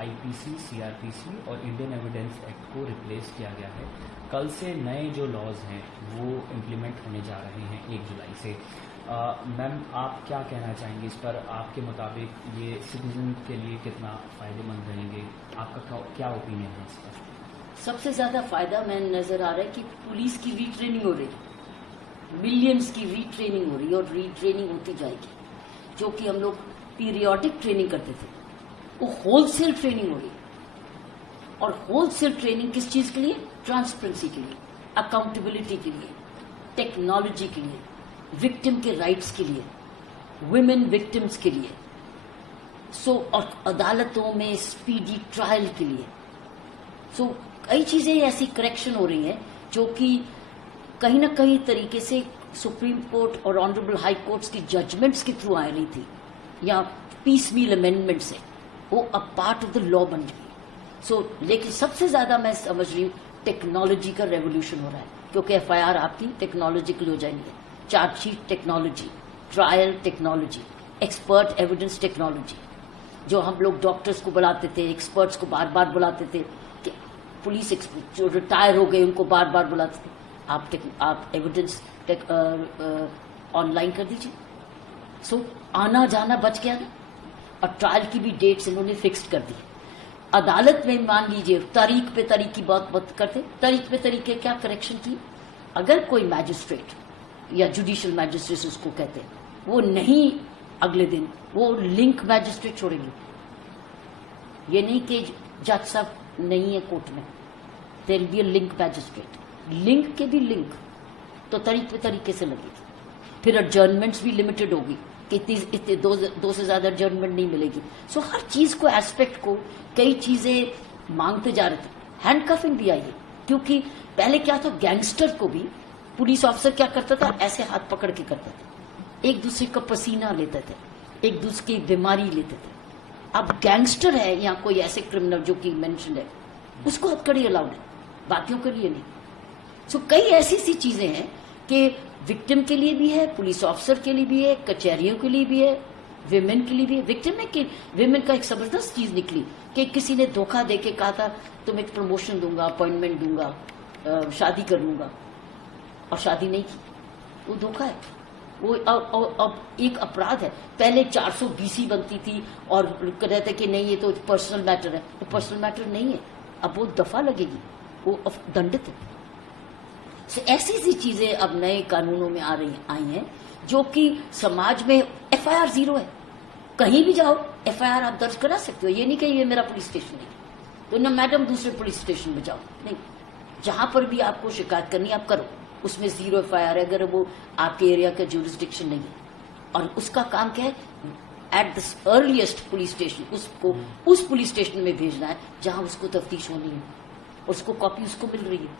IPC, CRPC اور Indian evidence act کو replace کیا گیا ہے. کل سے نئے جو لاز ہیں وہ امپلیمنٹ ہونے جا رہے ہیں 1 جولائی سے. میم آپ کیا کہنا چاہیں گے اس پر؟ آپ کے مطابق یہ سٹیزن کے لیے کتنا فائدہ مند رہیں گے؟ آپ کا کیا اوپینین ہے اس پر؟ سب سے زیادہ فائدہ میں نظر آ رہا ہے کہ پولیس کی ری ٹریننگ ہو رہی ہے، ملینز کی ری ٹریننگ ہو رہی ہے اور ری ٹریننگ ہوتی جائے گی. جو کہ ہم لوگ پیریوڈک ٹریننگ کرتے تھے وہ ہول سیل ٹریننگ ہو رہی ہے. اور ہول سیل ٹریننگ کس چیز کے لیے؟ ٹرانسپیرنسی کے لیے، اکاؤنٹیبلٹی کے لیے، ٹیکنالوجی کے لیے، وکٹم کے رائٹس کے لیے، ویمن وکٹمس کے لیے، اور عدالتوں میں اسپیڈی ٹرائل کے لیے. کئی چیزیں ایسی کریکشن ہو رہی ہیں جو کہ کہیں نہ کہیں طریقے سے سپریم کورٹ اور آنریبل ہائی کورٹس کی ججمنٹس کے تھرو آ رہی تھی یا پیس میل امینڈمنٹ سے، وہ اب پارٹ آف دا لا بن گئی. لیکن سب سے زیادہ میں سمجھ رہی ہوں ٹیکنالوجی کا ریولیوشن ہو رہا ہے، کیونکہ FIR آپ کی ٹیکنالوجیکل ہو جائیں گے، charge sheet technology, trial technology, expert evidence technology. جو ہم لوگ ڈاکٹرز کو بلاتے تھے، ایکسپرٹس کو بار بار بلاتے تھے، کہ پولیس جو ریٹائر ہو گئے ان کو بار بار بلاتے تھے، آپ ایویڈنس آن لائن کر دیجیے. آنا جانا بچ گیا نا. اور ٹرائل کی بھی ڈیٹس انہوں نے فکسڈ کر دی. عدالت میں مان لیجیے تاریخ پہ تاریخ کی بات کرتے، تاریخ پہ تاریخ کیا کریکشن کی. اگر کوئی میجسٹریٹ یا جوڈیشل میجسٹریٹ اس کو کہتے ہیں، وہ نہیں اگلے دن وہ لنک میجسٹریٹ چھوڑیں گے. یہ نہیں کہ جج صاحب نہیں ہے کورٹ میں، there will be a link magistrate. Link کے بھی لنک تو طریقے طریقے سے لگے گی. پھر ایڈجرنمنٹس بھی لمیٹڈ ہوگی کہ اتنے دو سے زیادہ ایڈجرنمنٹ نہیں ملے گی. ہر چیز کو ایسپیکٹ کو کئی چیزیں مانگتے جا رہے تھے. ہینڈ کفنگ بھی آئی ہے، کیونکہ پہلے کیا تھا، گینگسٹر کو بھی پولیس آفیسر کیا کرتا تھا، ایسے ہاتھ پکڑ کے کرتا تھا، ایک دوسرے کا پسینہ لیتے تھے، ایک دوسرے کی بیماری لیتے تھے. اب گینگسٹر ہے یا کوئی ایسے کرمنل جو کہ مینشنڈ ہے، اس کو ہتھکڑی الاؤڈ ہے، باقیوں کے لیے نہیں. کئی ایسی سی چیزیں ہیں کہ وکٹم کے لیے بھی ہے، پولیس آفیسر کے لیے بھی ہے، کچہریوں کے لیے بھی ہے، ویمن کے لیے بھی ہے. وکٹم میں کہ ویمن کا ایک زبردست چیز نکلی کہ کسی نے دھوکہ دے کے کہا تھا تم ایک پروموشن دوں گا، اپوائنٹمنٹ دوں گا، شادی کر لوں گا، اور شادی نہیں کی. وہ دھوکہ ہے. وہ اب ایک اپرادھ ہے. پہلے 420 بنتی تھی اور کہتے کہ نہیں یہ تو پرسنل میٹر ہے. وہ پرسنل میٹر نہیں ہے، اب وہ دفعہ لگے گی، وہ دنڈت ہے. ایسی سی چیزیں اب نئے قانونوں میں آئی ہیں جو کہ سماج میں FIR 0 ہے. کہیں بھی جاؤ FIR آپ درج کرا سکتے ہو. یہ نہیں کہ یہ میرا پولیس اسٹیشن ہے تو نہ میڈم دوسرے پولیس اسٹیشن میں جاؤ، نہیں. جہاں پر بھی آپ کو شکایت کرنی آپ کرو، اس میں 0 FIR ہے اگر وہ آپ کے ایریا کا جورسڈکشن نہیں ہے. اور اس کا کام کیا ہے، at the earliest police station اس کو اس پولیس اسٹیشن میں بھیجنا ہے جہاں اس کو تفتیش ہونی ہے، اور اس کو کاپی اس کو مل رہی ہے.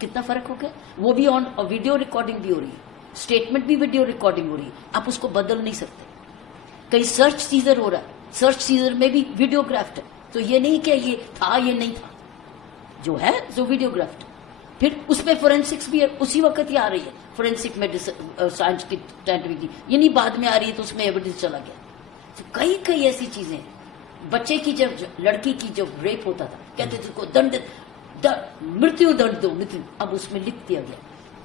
کتنا فرق ہو گیا. وہ بھی آن ویڈیو ریکارڈنگ بھی ہو رہی ہے، اسٹیٹمنٹ بھی ویڈیو ریکارڈنگ ہو رہی ہے. آپ اس کو بدل نہیں سکتے. کئی سرچ سیزر ہو رہا ہے، سرچ سیزر میں بھی ویڈیو گرافٹ ہے. تو یہ نہیں کہ یہ تھا یہ نہیں تھا، جو ہے جو ویڈیو گرافٹ. پھر اس میں فورینسکس بھی ہے، اسی وقت ہی آ رہی ہے فورینسک میں سائنس کی سائنٹیفک، یہ نہیں بعد میں آ رہی ہے تو اس میں ایویڈنس چلا گیا. تو کئی ایسی چیزیں ہیں. بچے کی جب لڑکی کی جب ریپ ہوتا تھا کہتے تھے کو دنڈ مرتیو دنڈ دو، اب اس میں لکھ دیا گیا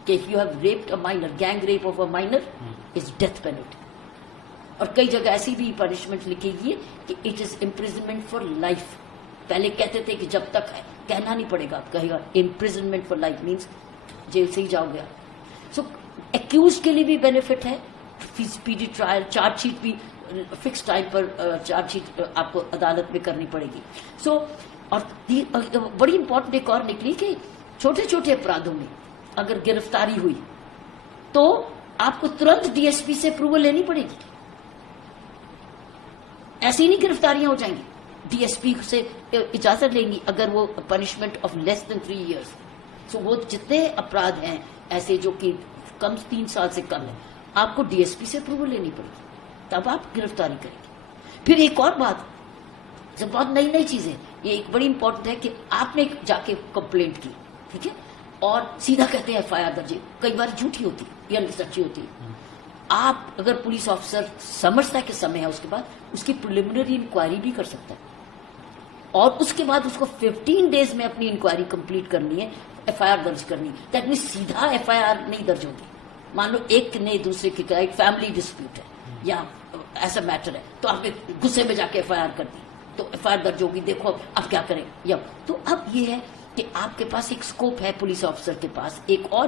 کہ if you have raped a minor, gang rape of a minor is death penalty. اور کئی جگہ ایسی بھی پنشمنٹ لکھی گئی ہے کہ it is imprisonment for life. پہلے کہتے تھے کہ جب تک ہے کہنا نہیں پڑے گا، کہے گا imprisonment for life means jail سے ہی جاؤ گیا. ایکیوز کے لیے بھی بینیفٹ ہے، اسپیڈی ٹرائل، چارج شیٹ بھی فکس ٹائم پر چارج شیٹ آپ کو عدالت میں کرنی پڑے گی. اور بڑی امپورٹنٹ ایک اور نکلی کہ چھوٹے چھوٹے اپرادھوں میں اگر گرفتاری ہوئی تو آپ کو ترنت DSP سے اپروول لینی پڑے گی. ایسی نہیں گرفتاریاں ہو جائیں گی، DSP سے اجازت لیں گی اگر وہ punishment of less than 3 years. وہ جتنے اپرادھ ہیں ایسے جو کہ کم 3 سال سے کم ہے، آپ کو DSP سے اپروول لینی پڑے گی، تب آپ گرفتاری کریں گے. پھر ایک اور بات، جب بہت نئی چیزیں، یہ ایک بڑی امپورٹنٹ ہے کہ آپ نے جا کے کمپلینٹ کی، ٹھیک ہے، اور سیدھا کہتے ہیں FIR درج، کئی بار جھوٹی ہوتی یا سچی ہوتی. آپ اگر پولیس آفیسر سمجھتا ہے کہ سمے ہے، اس کے بعد اس کی پریلیمنری انکوائری بھی کر سکتا ہے. اور اس کے بعد اس کو 15 ڈیز میں اپنی انکوائری کمپلیٹ کرنی ہے, FIR درج کرنی ہے. دیٹ مینس سیدھا FIR نہیں درج ہوگی. مان لو ایک نے دوسرے کی ایک فیملی ڈسپیوٹ ہے یا ایسا میٹر ہے, تو آپ نے غصے میں جا کے FIR کر دی, تو FIR درج ہوگی. دیکھو اب کیا کریں. تو اب یہ ہے کہ آپ کے پاس ایک اسکوپ ہے پولیس آفیسر کے پاس, ایک اور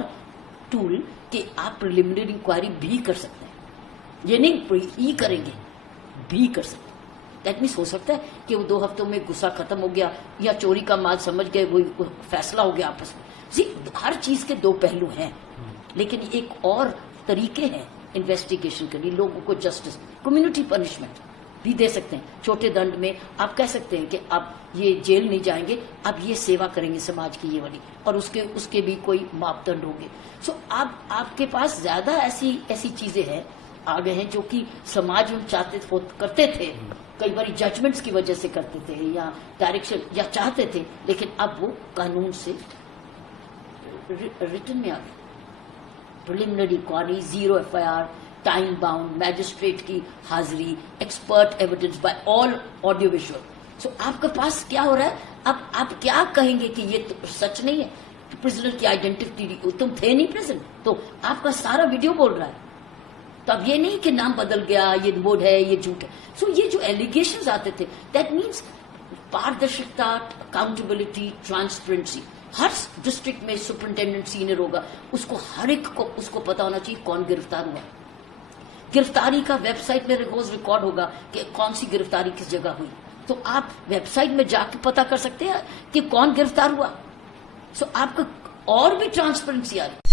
ٹول کہ آپ پریلیمنری انکوائری بھی کر سکتے ہیں. یہ نہیں ہی کریں گے, بھی کر سکتے ہیں. دیٹ مینس ہو سکتا ہے کہ وہ 2 ہفتوں میں غصہ ختم ہو گیا یا چوری کا مال سمجھ گئے, وہ فیصلہ ہو گیا آپس میں. ہر چیز کے 2 پہلو ہیں, لیکن ایک اور طریقے ہیں انویسٹیگیشن کے لیے. لوگوں کو جسٹس, کمیونٹی پنشمنٹ بھی دے سکتے ہیں. چھوٹے دنڈ میں آپ کہہ سکتے ہیں کہ اب یہ جیل نہیں جائیں گے, اب یہ سیوا کریں گے سماج کی یہ والی, اور اس کے بھی کوئی ماپدنڈ ہوں گے. سو اب آپ کے پاس زیادہ ایسی چیزیں ہیں آ گئے ہیں جو کہ سماج میں کرتے تھے, کئی بار ججمنٹس کی وجہ سے کرتے تھے یا ڈائریکشن یا چاہتے تھے, لیکن اب وہ قانون سے ریٹن میں آ گئے. Preliminary inquiry, 0 FIR, time bound, magistrate کی حاضری, expert evidence by all audio visual. So آپ کے پاس کیا ہو رہا ہے, اب آپ کیا کہیں گے کہ یہ سچ نہیں ہے. پرزنر کی آئیڈینٹیٹی, تم تھے نہیں پرزن, تو آپ کا سارا ویڈیو بول رہا ہے. تو اب یہ نہیں کہ نام بدل گیا, یہ بورڈ ہے, یہ جھوٹ ہے. سو یہ جو ایلیگیشنز آتے تھے, دیٹ مینس پاردرشکتا, اکاؤنٹیبلٹی, ٹرانسپیرنسی. ہر ڈسٹرکٹ میں سپرنٹینڈنٹ سینئر ہوگا, اس کو ہر ایک کو اس کو پتا ہونا چاہیے کون گرفتار ہوا. گرفتاری کا ویب سائٹ میں روز ریکارڈ ہوگا کہ کون سی گرفتاری کس جگہ ہوئی. تو آپ ویب سائٹ میں جا کے پتا کر سکتے ہیں کہ کون گرفتار ہوا. سو آپ کو اور بھی ٹرانسپیرنسی آ رہی.